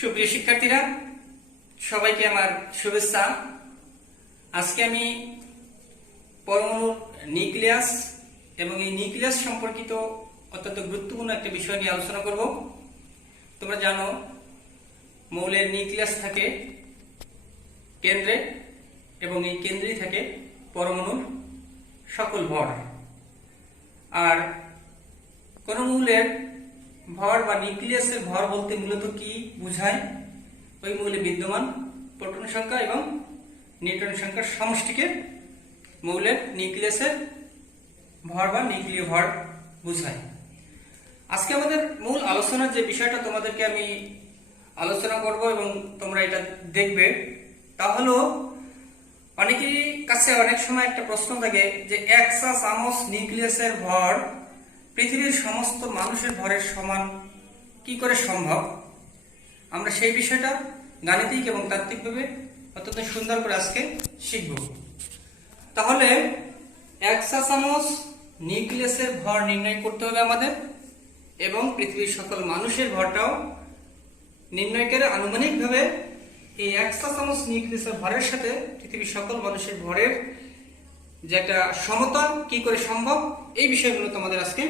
সুপ্রিয় শিক্ষার্থীরা, সবাইকে আমার শুভেচ্ছা। আজকে আমি পরমাণুর নিউক্লিয়াস এবং এই নিউক্লিয়াস সম্পর্কিত অত্যন্ত গুরুত্বপূর্ণ একটা বিষয় নিয়ে আলোচনা করব। তোমরা জানো, মৌলের নিউক্লিয়াস থাকে কেন্দ্রে এবং এই কেন্দ্রেই থাকে পরমাণুর সকল ভর। আর কোন মৌলের ভর বা নিউক্লিয়াসের ভর বলতে মূলত কি বোঝায়? ওই মৌলে বিদ্যমান প্রোটন সংখ্যা এবং নিউট্রন সংখ্যার সমষ্টিকে মৌলের নিউক্লিয়াসের ভর বা নিউক্লিয় ভর বোঝায়। আজকে আমাদের মূল আলোচনার যে বিষয়টা তোমাদেরকে আমি আলোচনা করব এবং তোমরা এটা দেখবে, তা হলো অনেকেরই কাছে অনেক সময় একটা প্রশ্ন থাকে যে 1 চা চামচ নিউক্লিয়াসের ভর পৃথিবীর সমস্ত মানুষের ভরের সমান কি করে সম্ভব? আমরা সেই বিষয়টা গাণিতিক এবং তাত্ত্বিকভাবে অত্যন্ত সুন্দর করে আজকে শিখব। তাহলে 1 চা চামচ নিউক্লিয়াসের ভর নির্ণয় করতে হবে আমাদের, এবং পৃথিবীর সকল মানুষের ভরটাও নির্ণয় করে আনুমানিকভাবে এই 1 চা চামচ নিউক্লিয়াসের ভরের সাথে পৃথিবীর সকল মানুষের ভরের যে একটা সমতা কি করে সম্ভব, এই বিষয়গুলো তোমাদের আজকে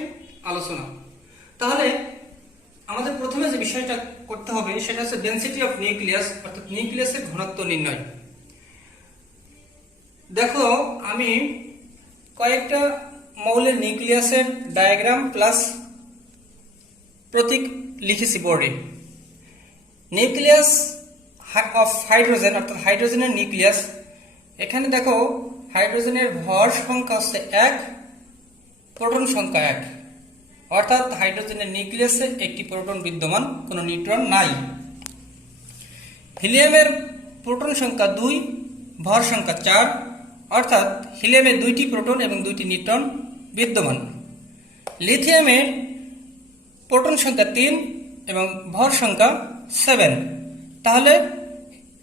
আলোচনা। তাহলে আমাদের প্রথমে যে বিষয়টা করতে হবে সেটা হচ্ছে ডেনসিটি অফ নিউক্লিয়াস, অর্থাৎ নিউক্লিয়াসের ঘনত্ব নির্ণয়। দেখো, আমি কয়েকটা মৌলের নিউক্লিয়াসের ডায়াগ্রাম প্লাস প্রতীক লিখেছি বোর্ডে। নিউক্লিয়াস অফ হাইড্রোজেন, অর্থাৎ হাইড্রোজেনের নিউক্লিয়াস। এখানে দেখো, হাইড্রোজেনের ভর সংখ্যা হচ্ছে 1, প্রোটন সংখ্যা 1, অর্থাৎ হাইড্রোজেনের নিউক্লিয়াসে একটি প্রোটন বিদ্যমান, কোনো নিউট্রন নাই। হিলিয়ামের প্রোটন সংখ্যা 2, ভর সংখ্যা 4, অর্থাৎ হিলিয়ামে 2টি প্রোটন এবং 2টি নিউট্রন বিদ্যমান। লিথিয়ামের প্রোটন সংখ্যা 3 এবং ভর সংখ্যা 7, তাহলে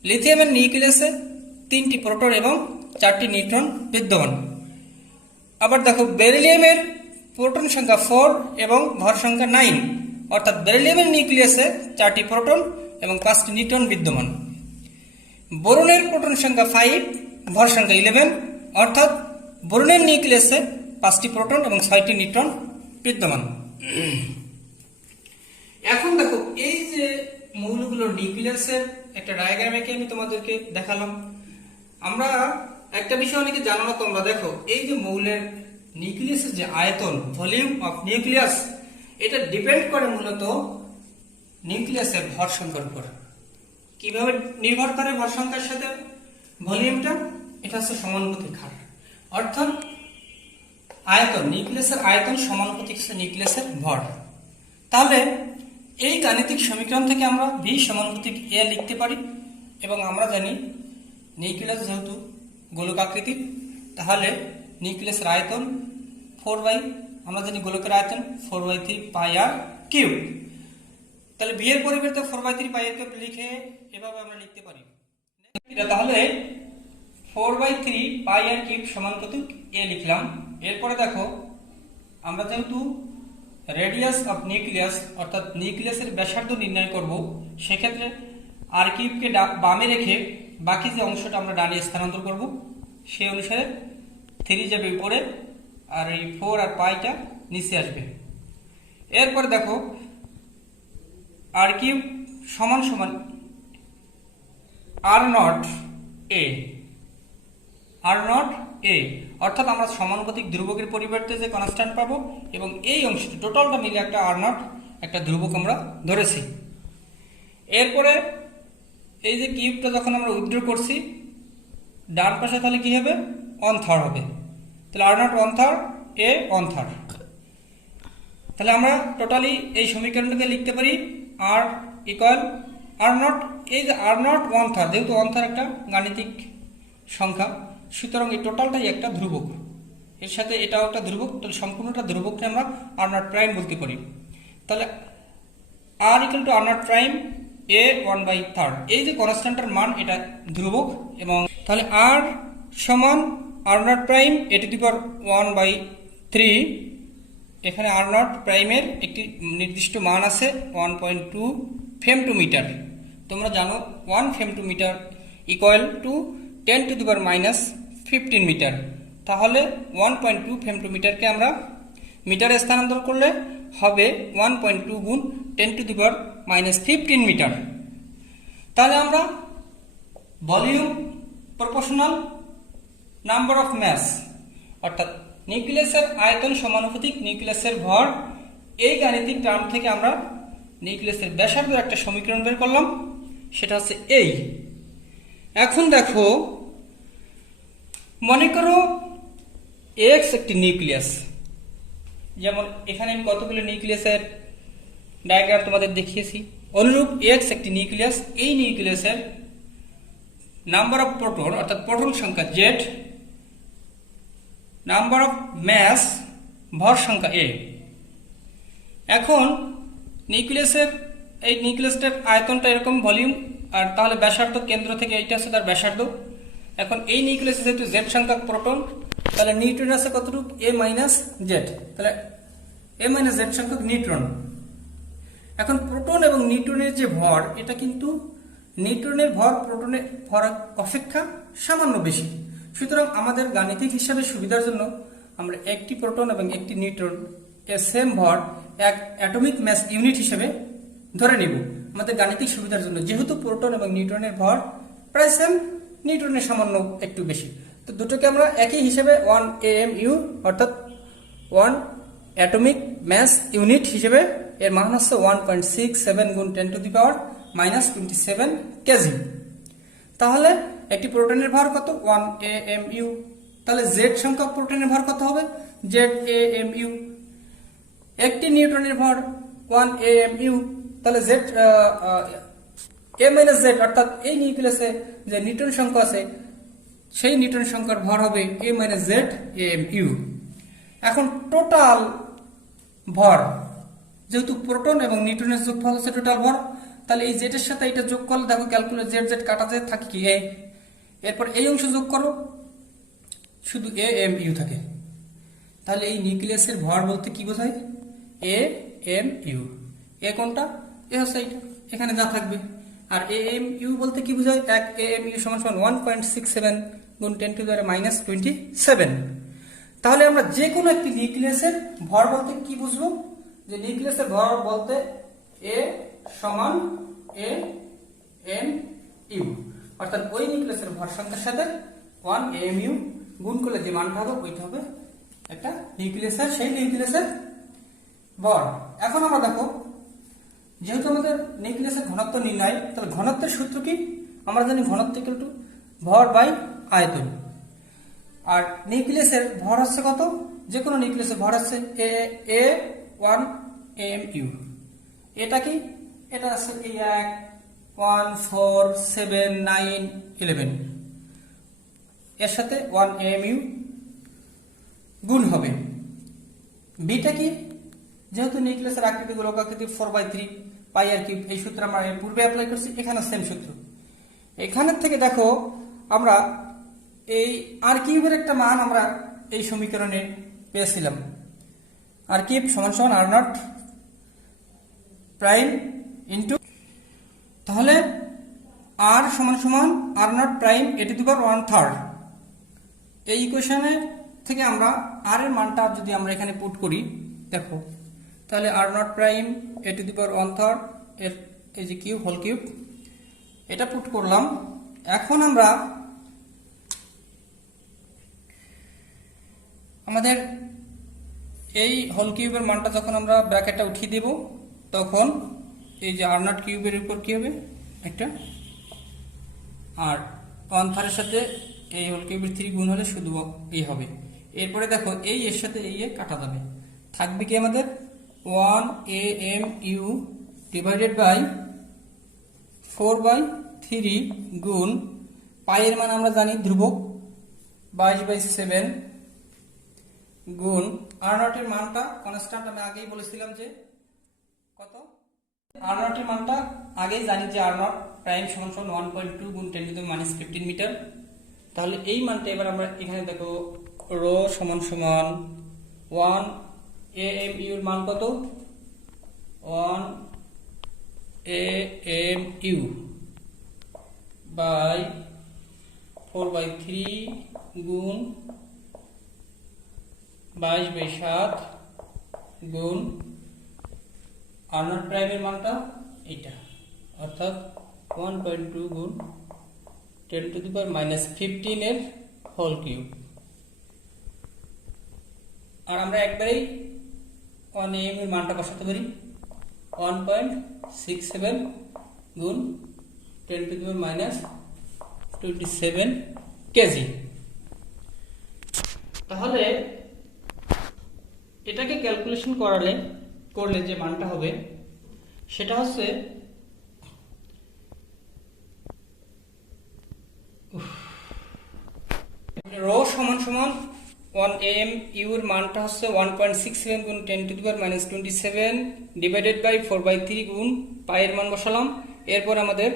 লিথিয়ামের নিউক্লিয়াসে 3টি প্রোটন এবং 4টি নিউট্রন বিদ্যমান। আবার দেখো, বেরিলিয়ামের প্রোটন সংখ্যা 4 এবং ভর সংখ্যা 9, অর্থাৎ বেরিলিয়ামের নিউক্লিয়াসে 4টি প্রোটন এবং 5টি নিউট্রন বিদ্যমান। বোরনের প্রোটন সংখ্যা 5, ভর সংখ্যা 11, অর্থাৎ বোরনের নিউক্লিয়াসে 5টি প্রোটন এবং 6টি নিউট্রন বিদ্যমান। এখন দেখো, এই যে মৌলগুলোর নিউক্লিয়াসের একটা ডায়াগ্রাম এঁকে আমি তোমাদেরকে দেখালাম। আমরা একটা বিষয় অনেকে জানো না তোমরা, দেখো এই যে মৌলের নিউক্লিয়াসের যে আয়তন, ভলিউম অফ নিউক্লিয়াস, এটা ডিপেন্ড করে মূলত নিউক্লিয়াসের ভর সংখ্যার উপর। কিভাবে নির্ভর করে ভর সংখ্যার সাথে ভলিউমটা? এটা হচ্ছে সমানুপাতিক হার, অর্থাৎ আয়তন, নিউক্লিয়াসের আয়তন সমানুপাতিক হচ্ছে নিউক্লিয়াসের ভর। তাহলে এই গাণিতিক সমীকরণ থেকে আমরা ভি সমানুপাতিক এ লিখতে পারি, এবং আমরা জানি নিউক্লিয়াস যেহেতু গোলকাকৃতির, তাহলে নিউক্লিয়াসের আয়তন 4 আমরা জানি গোলকের আয়তন 4/3 পাই আর কিউব। তাহলে ভি এর পরিবর্তে 4/3 পাই আর কিউব লিখে এভাবে আমরা লিখতে পারি। তাহলে 4/3 পাই আর কিউব সমানুপাতিক এ লিখলাম। এরপরে দেখো, আমরা যেহেতু রেডিয়াস অফ নিউক্লিয়াস, অর্থাৎ নিউক্লিয়াসের ব্যাসার্ধ নির্ণয় করব, সেক্ষেত্রে আর কিউবকে বামে রেখে বাকি যে অংশটা আমরা ডানে স্থানান্তর করব, সেই অনুসারে 3 যাবে উপরে আর এই 4 আর পাইটা নিচে আসবে। এরপরে দেখো, আর কিউব সমান সমান আর not a, are not a, অর্থাৎ আমরা সমানুপাতিক ধ্রুবকের পরিবর্তে যে কনস্ট্যান্ট পাবো, এবং এই অংশটা টোটালটা মিলে একটা আর নট, একটা ধ্রুবক আমরা ধরেছি। এরপরে এই যে কিউবটা যখন আমরা উইথড্র করছি ডান পাশে, তাহলে কি হবে? 1/3 হবে। তাহলে আর নট 1/3, এ 1/3। তাহলে আমরা টোটালি এই সমীকরণটাকে লিখতে পারি আর ইকুয়াল আর নট, এই যে আর নট 1/3, যেহেতু 1/3 একটা গাণিতিক সংখ্যা, সুতরাং এই টোটালটাই একটা ধ্রুবক, এর সাথে এটাও একটা ধ্রুবক, তাহলে সম্পূর্ণটা ধ্রুবককে আমরা আর নট প্রাইম বলতে পারি। তাহলে আর ইকুয়াল টু আর নট প্রাইম এ 1/3, এই যে কনস্ট্যান্টের মান এটা ধ্রুবক, এবং তাহলে আর সমান আর নট প্রাইম এ টু দি পাওয়ার 1/3। এখানে আর নট প্রাইমের একটি নির্দিষ্ট মান আছে 1.2 ফেমটোমিটার, তোমরা জানো 1 ফেমটোমিটার ইকুয়াল টু 10⁻⁻15 মিটার। তাহলে 1.2 ফেমটোমিটারকে আমরা মিটারে স্থানান্তর করলে হবে 1.2 গুণ 10⁻⁻15 মিটার। তাহলে আমরা volume proportional number of mass অর্থাৎ নিউক্লিয়াসের আয়তন সমানুপাতিক নিউক্লিয়াসের ভর, এই গাণিতিক টার্ম থেকে আমরা নিউক্লিয়াসের ব্যাসার্ধের একটা সমীকরণ বের করলাম, সেটা হচ্ছে এই। এখন দেখো, মনে করো এক্স একটি নিউক্লিয়াস, যেমন এখানে আমি কতগুলো নিউক্লিয়াসের ডায়াগ্রাম তোমাদের দেখিয়েছি। অনুরূপ এক্স একটি নিউক্লিয়াস, এই নিউক্লিয়াসের নাম্বার অফ প্রোটন অর্থাৎ প্রোটন সংখ্যা জেড, নাম্বার অফ ম্যাস ভর সংখ্যা এ। এখন নিউক্লিয়াসের এই নিউক্লিয়াসটার আয়তনটা এরকম ভলিউম, আর তাহলে ব্যাসার্ধ কেন্দ্র থেকে এইটা আছে তার ব্যাসার্ধ। এখন এই নিউক্লিয়াসে যেহেতু জেড সংখ্যক প্রোটন, তাহলে নিউট্রন আছে কতটুকু? এ মাইনাস জেড, তাহলে এ মাইনাস জেড সংখ্যক নিউট্রন। এখন প্রোটন এবং নিউট্রনের যে ভর, এটা কিন্তু নিউট্রনের ভর প্রোটনের ভর অপেক্ষা সামান্য বেশি। সুতরাং আমাদের গাণিতিক হিসাবে সুবিধার জন্য আমরা একটি প্রোটন এবং একটি নিউট্রন এর সেম ভর এক অ্যাটমিক ম্যাস ইউনিট হিসেবে ধরে নিব আমাদের গাণিতিক সুবিধার জন্য। যেহেতু প্রোটন এবং নিউট্রনের ভর প্রায় সেম, নিউট্রনের সামান্য একটু বেশি, তো দুটোকে আমরা একই হিসেবে 1 AMU অর্থাৎ 1 অ্যাটমিক ম্যাস ইউনিট হিসেবে, এর মান হচ্ছে 1.67 গুণ 10⁻⁻27 কেজি। তাহলে একটি প্রোটনের ভর কত? 1 AMU। তাহলে জেড সংখ্যক প্রোটনের ভর কত হবে? Z AMU। একটি নিউট্রনের ভর 1 AMU, তাহলে জেড এ মাইনাস জেড অর্থাৎ এই নিউক্লিয়াসে যে নিউট্রন সংখ্যা আছে সেই নিউট্রন সংখ্যার ভর হবে এ মাইনাস জেড AMU। এখন টোটাল ভর, যেহেতু প্রোটন এবং নিউট্রনের যোগফল হচ্ছে টোটাল ভর, তাহলে এই জেড এর সাথে এটা যোগ করলে দেখো ক্যালকুলেট জেড জেড কাটা যায়, থাকে কি এ, এরপর এই অংশ যোগ করো, শুধু AMU থাকে। তাহলে এই নিউক্লিয়াসের ভর বলতে কি বোঝায়? AMU। এ কোনটা? এ হচ্ছে এইটা, এখানে যা থাকবে। আর AMU বলতে কি বোঝায়? এক AMU সমান 1.67 গুণ 10⁻⁻27। তাহলে আমরা যে কোনো একটি নিউক্লিয়াসের ভর বলতে কি বুঝবো? যে নিউক্লিয়াসের ভর বলতে A সমান AMU, অর্থাৎ ওই নিউক্লিয়াসের ভর সংখ্যার সাথে 1 AMU গুণ করলে যে মানটা হবে ওইটা হবে একটা নিউক্লিয়াসের, সেই নিউক্লিয়াসের ভর। এখন আমরা দেখো, যেহেতু আমাদের নিউক্লিয়াসের ঘনত্ব নির্ণয়, তাহলে ঘনত্বের সূত্র কি? আমরা জানি ঘনত্ব ইকুয়াল টু ভর বাই আয়তন। আর নিউক্লিয়াসের ভর হচ্ছে কত? যে কোনো নিউক্লিয়াসের ভর হচ্ছে A1 AMU। এটা কি? এটা আছে 1 1 4 7 9 11, এর সাথে 1 AMU গুণ হবে। বিটা কি? যেহেতু নিউক্লিয়াসের আকৃতি গোলকাকৃতি 4/3 পাই আর কিউব, এই সূত্র আমরা পূর্বে অ্যাপ্লাই করছি, এখানে সেম সূত্র। এখানের থেকে দেখো আমরা এই আর কিউবের একটা মান আমরা এই সমীকরণে পেয়েছিলাম, আর কিউব সমান সমান আর নট প্রাইম ইন্টু, তাহলে আর সমান সমান আর নট প্রাইম e⁻⁴। এই ইকুয়েশনের থেকে আমরা আর এর মানটা যদি আমরা এখানে পুট করি, দেখো তাহলে আর নট প্রাইম e⁻⁴ এর এই যে কিউব হোল কিউব, এটা পুট করলাম। এখন আমরা আমাদের এই হোল কিউবের মানটা যখন আমরা ব্র্যাকেটটা উঠিয়ে দেব, তখন এই যে আর নট কিউবের উপর কি হবে? একটা আর 1/3 এর সাথে এই হোল কিউবের 3 গুণ হলে শুধু এই হবে। এরপরে দেখো এই এর সাথে এই কাটা যাবে, থাকবে কি আমাদের 1 AMU ডিভাইডেড বাই 4/3 গুণ পাই এর মান আমরা জানি ধ্রুবক 22/7 গুণ আর নট এর মানটা কনস্ট্যান্ট, আমি আগেই বলেছিলাম যে কত আর নট এর মানটা আগেই জানি যে আর নট প্রাইম সমান 1.2 গুণ 10⁻⁻15 মিটার। তাহলে এই মানটা এবার আমরা এখানে দেখো রো সমান সমান 1 AMU এর মান কত? 1 AMU বাই 4/3 গুণ 22/7 গুণ r0 প্রাইমের মানটা এটা, অর্থাৎ 1.2 গুণ 10⁻⁻15 এর হোল কিউব। আর আমরা একবারেই 1 am এর মানটা বসাতে পারি, 1.67 গুণ 10⁻27 কেজি। তাহলে এটাকে ক্যালকুলেশন করলে যে মানটা হবে সেটা হচ্ছে রো সমান সমান 1 am ইউ এর মানটা হচ্ছে 1.67 গুণ 10⁻27 ডিভাইডেড বাই 4/3 গুণ পাই এর মান বসালাম। এরপর আমাদের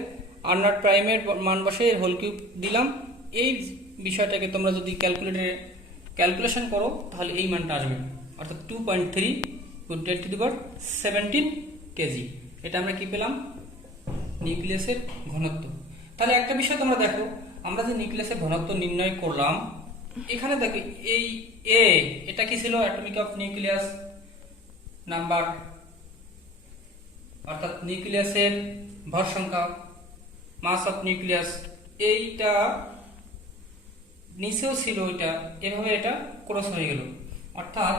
r0 প্রাইমের মান বসে এর হোল কিউব দিলাম। এই বিষয়টাকে তোমরা যদি ক্যালকুলেটরে ক্যালকুলেশন করো তাহলে এই মানটা আসবে, অর্থাৎ 2.3 গুণ 10⁻17 কেজি। এটা আমরা কি পেলাম? নিউক্লিয়াসের ঘনত্ব। তাহলে একটা বিষয় তোমরা দেখো, আমরা যে নিউক্লিয়াসের ঘনত্ব নির্ণয় করলাম, এখানে দেখো এই এ এটা কি ছিল? অ্যাটমিক অফ নিউক্লিয়াস নাম্বার, অর্থাৎ নিউক্লিয়াসের ভর সংখ্যা, মাস অফ নিউক্লিয়াস। এইটা নিচেও ছিল, এটা এভাবে এটা ক্রস হয়ে গেল, অর্থাৎ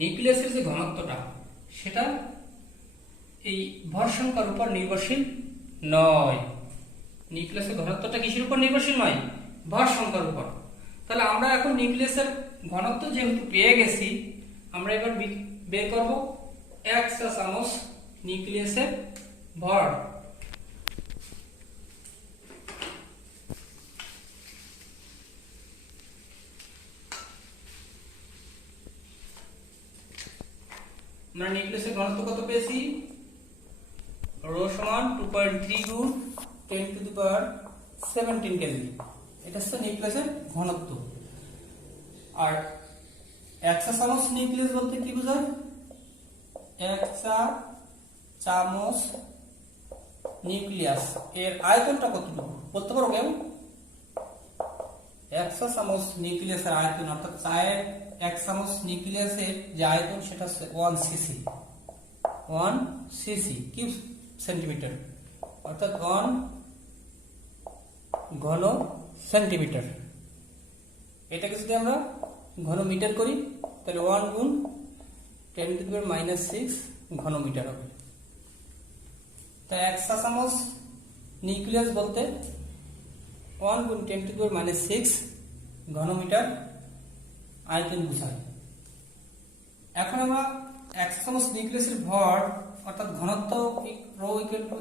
নিউক্লিয়াসের যে ঘনত্বটা সেটা এই ভর সংখ্যার উপর নির্ভরশীল নয়। নিউক্লিয়াসের ঘনত্বটা কিসের উপর নির্ভরশীল নয়? ভর সংখ্যার উপর। তাহলে আমরা এখন নিউক্লিয়াসের ঘনত্ব যেহেতু পেয়ে গেছি, আমরা এবার বের করব 1 চা চামচ নিউক্লিয়াসের ভর। আমরা নিউক্লিয়াসের ঘনত্ব কত পেয়েছি? রো সমান 2.3 গুণ 10⁻17 কেজি। এটা হচ্ছে নিউক্লিয়াসের ঘনত্ব। আর 1 চা চামচ নিউক্লিয়াস বলতে কি বোঝায়? 1 চা চামচ নিউক্লিয়াস এর আয়তনটা কতটুকু বলতে পারো কেউ? 1 চা চামচ নিউক্লিয়াসের আয়তন, অর্থাৎ চায়ের 1 চামচ নিউক্লিয়াসের যে আয়তন সেটা হচ্ছে 1 সিসি। 1 সিসি কিউব সেন্টিমিটার, অর্থাৎ 1 ঘন সেন্টিমিটার। এটাকে যদি আমরা ঘন মিটার করি তাহলে 1 গুণ 10⁻⁻6 ঘন মিটার হবে। তাই 1 চা চামচ নিউক্লিয়াস বলতে 1 গুণ 10⁻⁻6 ঘন মিটার আয়তন বোঝায়। এখন আমরা 1 চা চামচ নিউক্লিয়াসের ভর অর্থাৎ ঘনত্ব rho equal to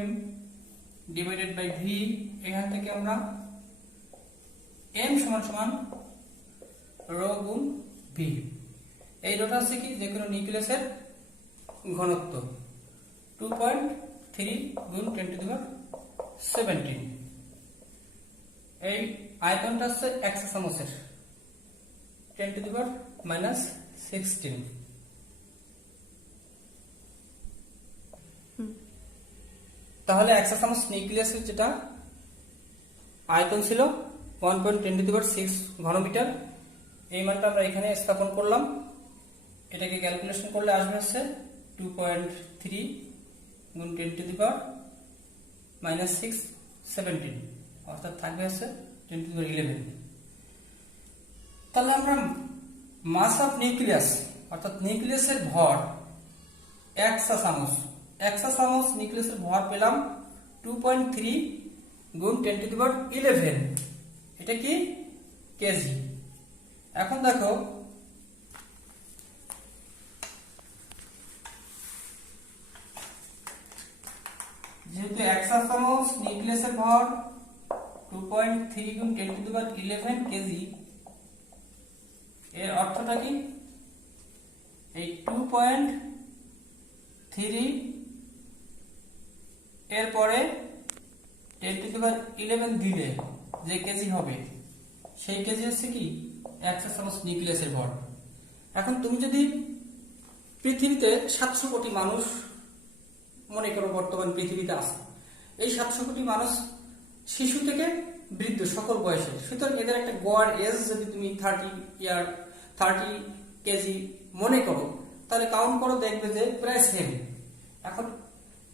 m divided by v, এখান থেকে আমরা m সমান সমান রো গুণ v। এই রোটা হচ্ছে কি? যে কোনো নিউক্লিয়াসের ঘনত্ব 2.3 গুণ 10⁻17। এই আয়তনটা হচ্ছে 1 চা চামচের 10⁻16। তাহলে 1 চা চামচ নিউক্লিয়াসের যেটা আয়তন ছিল 1.10⁻6 ঘনমিটার, এই মানটা আমরা এখানে স্থাপন করলাম। এটাকে ক্যালকুলেশন করলে আসবে হচ্ছে 2.3 গুণ 10⁻⁻17, অর্থাৎ থাকবে হচ্ছে 10⁻11। তাহলে আমরা মাস অফ নিউক্লিয়াস অর্থাৎ নিউক্লিয়াসের ভর 1 চা চামচ, 1 চা চামচ নিউক্লিয়াসের ভর পেলাম 2.3 গুণ 10⁻11। এটা কি? কেজি। এখন দেখো যেহেতু 1 চা চামচ নিউক্লিয়াসের ভর 2.3 গুণ 10⁻11 কেজি, এর অর্থটা কি? এই 2.3 এর পরে 10⁻11 দিলে যে কেজি হবে সেই কেজি হচ্ছে কি? 1 চা চামচ নিউক্লিয়াসের ভর। এখন তুমি যদি পৃথিবীতে 700 কোটি মানুষ মনে করো বর্তমান পৃথিবীতে আছে, এই 700 কোটি মানুষ শিশু থেকে বৃদ্ধ সকল বয়সের। সুতরাং এদের একটা গড় এজ যদি তুমি 30 কেজি মনে করো, তাহলে কাউন্ট করো, দেখবে যে প্রায় সেম। এখন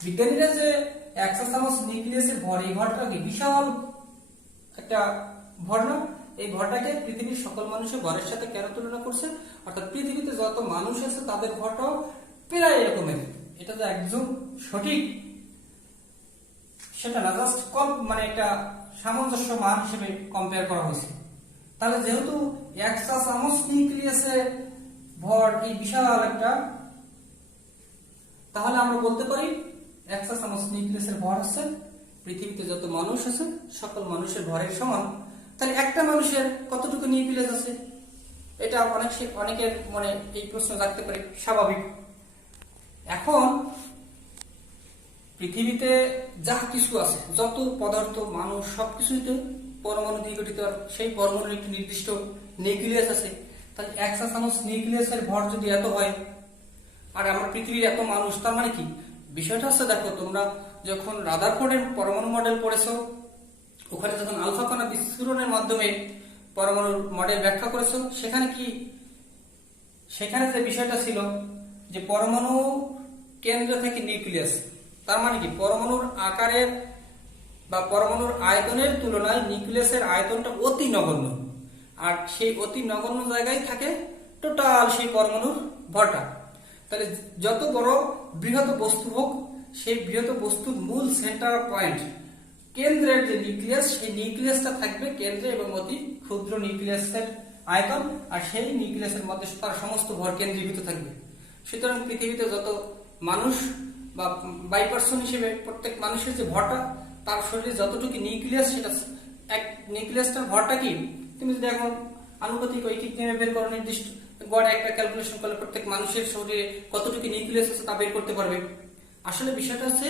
বিজ্ঞানীরা যে 100 চামচ নিউক্লিয়াসের ভর, এই ভরটা কি বিশাল একটা ভর না? এই ভরটাকে পৃথিবীর সকল মানুষের ভরের সাথে কেন তুলনা করছে? অর্থাৎ পৃথিবীতে যত মানুষ আছে তাদের ভরটাও প্রায় এরকমের। এটা যে একদম সঠিক সেটা না, জাস্ট মানে একটা সামঞ্জস্য মান হিসেবে কম্পেয়ার করা হয়েছে। তাহলে যেহেতু 100 চামচ নিউক্লিয়াসের ভর এই বিশাল একটা, তাহলে আমরা বলতে পারি 100 চামচ নিউক্লিয়াসের ভর হচ্ছে পৃথিবীতে যত মানুষ আছে সকল মানুষের ভরের সমান। তাহলে একটা মানুষের কতটুকু নিউক্লিয়াস আছে? এটা অনেকের মনে এই প্রশ্ন জাগতে পারে, স্বাভাবিক। এখন পৃথিবীতে যা কিছু আছে, যত পদার্থ, মানুষ, সবকিছুতে পরমাণু দিয়ে গঠিত। সেই পরমাণুর একটি নির্দিষ্ট নিউক্লিয়াস আছে। তাহলে 100 চামচ নিউক্লিয়াসের ভর যদি এত হয়, আর আমরা পৃথিবীর এত মানুষ, তার মানে কি? বিষয়টা হচ্ছে, দেখো তোমরা যখন রাদারফোর্ডের পরমাণু মডেল পড়েছো, ওখানে যখন আলফা কণা বিস্ফোরণের মাধ্যমে পরমাণুর মডেল ব্যাখ্যা করেছো, সেখানে যে বিষয়টা ছিল যে পরমাণু কেন্দ্র থেকে নিউক্লিয়াস, তার মানে কি পরমাণুর আকারের বা পরমাণুর আয়তনের তুলনায় নিউক্লিয়াসের আয়তনটা অতি নগণ্য। আর সেই অতি নগণ্য জায়গায় থাকে টোটাল সেই পরমাণুর ভরটা। তাহলে যত বড় বৃহৎ বস্তু হোক, সেই বৃহৎ বস্তুর মূল সেন্টার পয়েন্ট, কেন্দ্রের যে নিউক্লিয়াস, সেই নিউক্লিয়াসটা থাকবে কেন্দ্রে এবং অতি ক্ষুদ্র নিউক্লিয়াসের আয়তন, আর সেই নিউক্লিয়াসের মধ্যে তার সমস্ত ভর কেন্দ্রীভূত থাকবে। সুতরাং পৃথিবীতে যত মানুষ বা বাই পার্সন হিসেবে প্রত্যেক মানুষের যে ভরটা, তার শরীরে যতটুকু নিউক্লিয়াস, সেটা এক নিউক্লিয়াসটার ভরটা কি তুমি যদি এখন আনুপাতিক ঐকিক নিয়মে বের করো, নির্দিষ্ট গড়ে একটা ক্যালকুলেশন করলে প্রত্যেক মানুষের শরীরে কতটুকু নিউক্লিয়াস আছে তা বের করতে পারবে। আসলে বিষয়টা হচ্ছে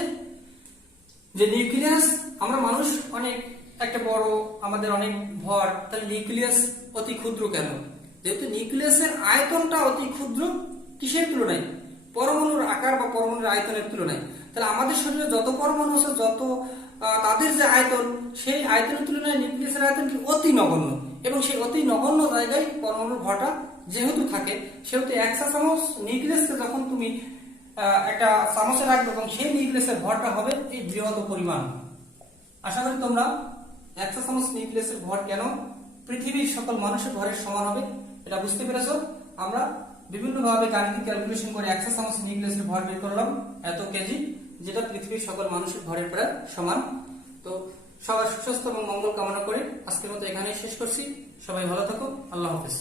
যে নিউক্লিয়াস, আমরা মানুষ অনেক একটা বড়, আমাদের অনেক ভর, তাহলে নিউক্লিয়াস অতি ক্ষুদ্র কেন? যেহেতু নিউক্লিয়াসের আয়তনটা অতি ক্ষুদ্র, কিসের তুলনায়? পরমাণুর আকার বা পরমাণুর আয়তনের তুলনায়। তাহলে আমাদের শরীরে যত পরমাণু আছে, যত তাদের যে আয়তন, সেই আয়তনের তুলনায় নিউক্লিয়াসের আয়তন কি অতি নগণ্য। এবং সেই অতি নগণ্য জায়গায় পরমাণুর ভরটা যেহেতু থাকে, সেহেতু 100 চামচ নিউক্লিয়াসকে যখন তুমি একটা চামচে রাখবে, এবং সেই নিউক্লিয়াসের ভরটা হবে এই বৃহৎ পরিমাণ। আশা করি তোমরা 100 চামচ নিউক্লিয়াসের ভর কেন পৃথিবীর সকল মানুষের ভরের সমান হবে এটা বুঝতে পেরেছো। আমরা বিভিন্নভাবে গাণিতিক ক্যালকুলেশন করে 100 চামচ নিউক্লিয়াসের ভর বের করলাম এত কেজি, যেটা পৃথিবীর সকল মানুষের ভরের প্রায় সমান। তো সবার সুস্বাস্থ্য এবং মঙ্গল কামনা করে আজকের মতো এখানেই শেষ করছি। সবাই ভালো থাকো। আল্লাহ হাফেজ।